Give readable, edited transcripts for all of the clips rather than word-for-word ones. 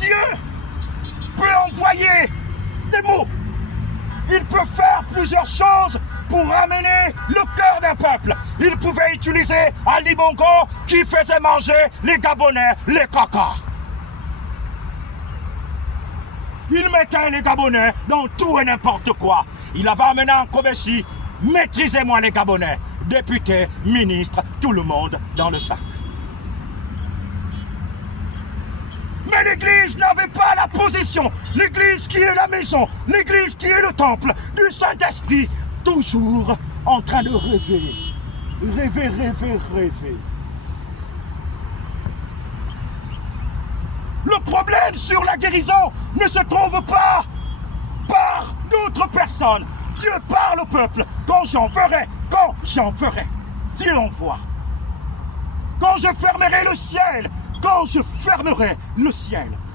Dieu peut envoyer des mots. Il peut faire plusieurs choses pour ramener le cœur d'un peuple. Il pouvait utiliser Ali Bongo qui faisait manger les Gabonais les caca. Il mettait les Gabonais dans tout et n'importe quoi. Il avait amené en Kobeshi, maîtrisez-moi les Gabonais, députés, ministres, tout le monde dans le sac. Mais l'Église n'avait pas la position. L'Église qui est la maison, l'Église qui est le temple du Saint-Esprit, toujours en train de rêver. Rêver, rêver, rêver. Le problème sur la guérison ne se trouve pas par d'autres personnes. Dieu parle au peuple. Quand j'en ferai, Dieu envoie. Quand je fermerai le ciel,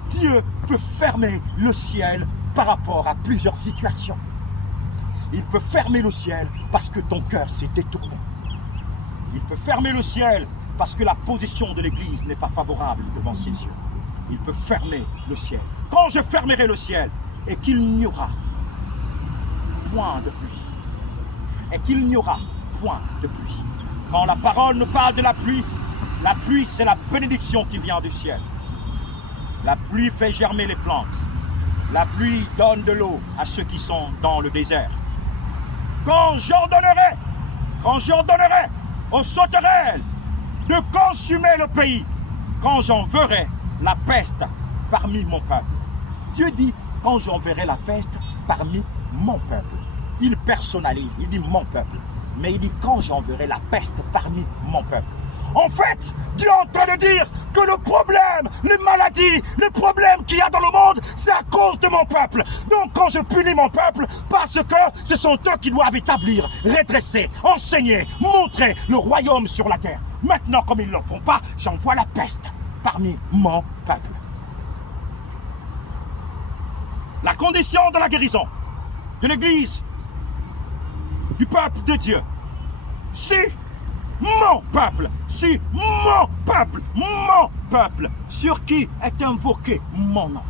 Dieu peut fermer le ciel par rapport à plusieurs situations. Il peut fermer le ciel parce que ton cœur s'est détourné. Il peut fermer le ciel parce que la position de l'Église n'est pas favorable devant ses yeux. Il peut fermer le ciel. Quand je fermerai le ciel et qu'il n'y aura point de pluie, Quand la parole nous parle de la pluie c'est la bénédiction qui vient du ciel. La pluie fait germer les plantes. La pluie donne de l'eau à ceux qui sont dans le désert. Quand j'ordonnerai aux sauterelles de consumer le pays, quand j'enverrai la peste parmi mon peuple. Dieu dit, quand j'enverrai la peste parmi mon peuple. Il personnalise, il dit mon peuple. Mais il dit, quand j'enverrai la peste parmi mon peuple. En fait, Dieu est en train de dire que le problème, les maladies, les problèmes qu'il y a dans le monde, c'est à cause de mon peuple. Donc quand je punis mon peuple, parce que ce sont eux qui doivent établir, redresser, enseigner, montrer le royaume sur la terre. Maintenant, comme ils ne le font pas, j'envoie la peste parmi mon peuple. La condition de la guérison de l'Église, du peuple de Dieu, si mon peuple, sur qui est invoqué mon nom.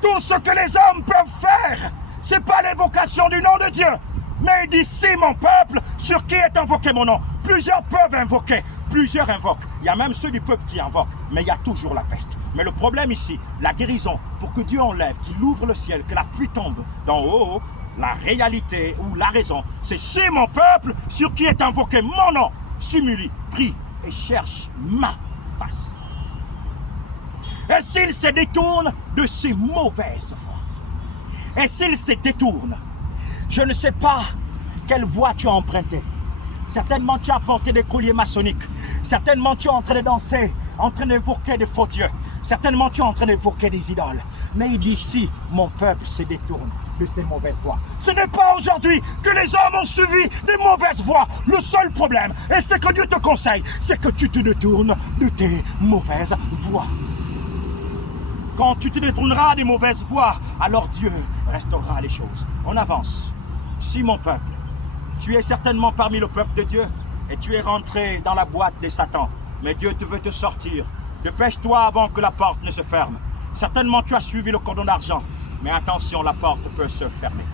Tout ce que les hommes peuvent faire, c'est pas l'évocation du nom de Dieu. Mais il dit, si mon peuple, sur qui est invoqué mon nom. Plusieurs peuvent invoquer, plusieurs invoquent. Il y a même ceux du peuple qui invoquent, mais il y a toujours la peste. Mais le problème ici, la guérison, pour que Dieu enlève, qu'il ouvre le ciel, que la pluie tombe d'en haut, la réalité ou la raison, c'est si mon peuple, sur qui est invoqué mon nom, s'humilie, prie et cherche ma face. Et s'il se détourne de ses mauvaises voies, je ne sais pas quelle voie tu as empruntée. Certainement tu as porté des colliers maçonniques. Certainement tu es en train de danser, en train d'évoquer des faux dieux. Certainement tu es en train d'évoquer des idoles. Mais il dit, si mon peuple se détourne de ces mauvaises voies. Ce n'est pas aujourd'hui que les hommes ont suivi des mauvaises voies. Le seul problème, et c'est que Dieu te conseille, c'est que tu te détournes de tes mauvaises voies. Quand tu te détourneras des mauvaises voies, alors Dieu restaurera les choses. On avance. Si mon peuple, tu es certainement parmi le peuple de Dieu et tu es rentré dans la boîte des Satan, mais Dieu te veut te sortir. Dépêche-toi avant que la porte ne se ferme. Certainement tu as suivi le cordon d'argent, mais attention, la porte peut se fermer.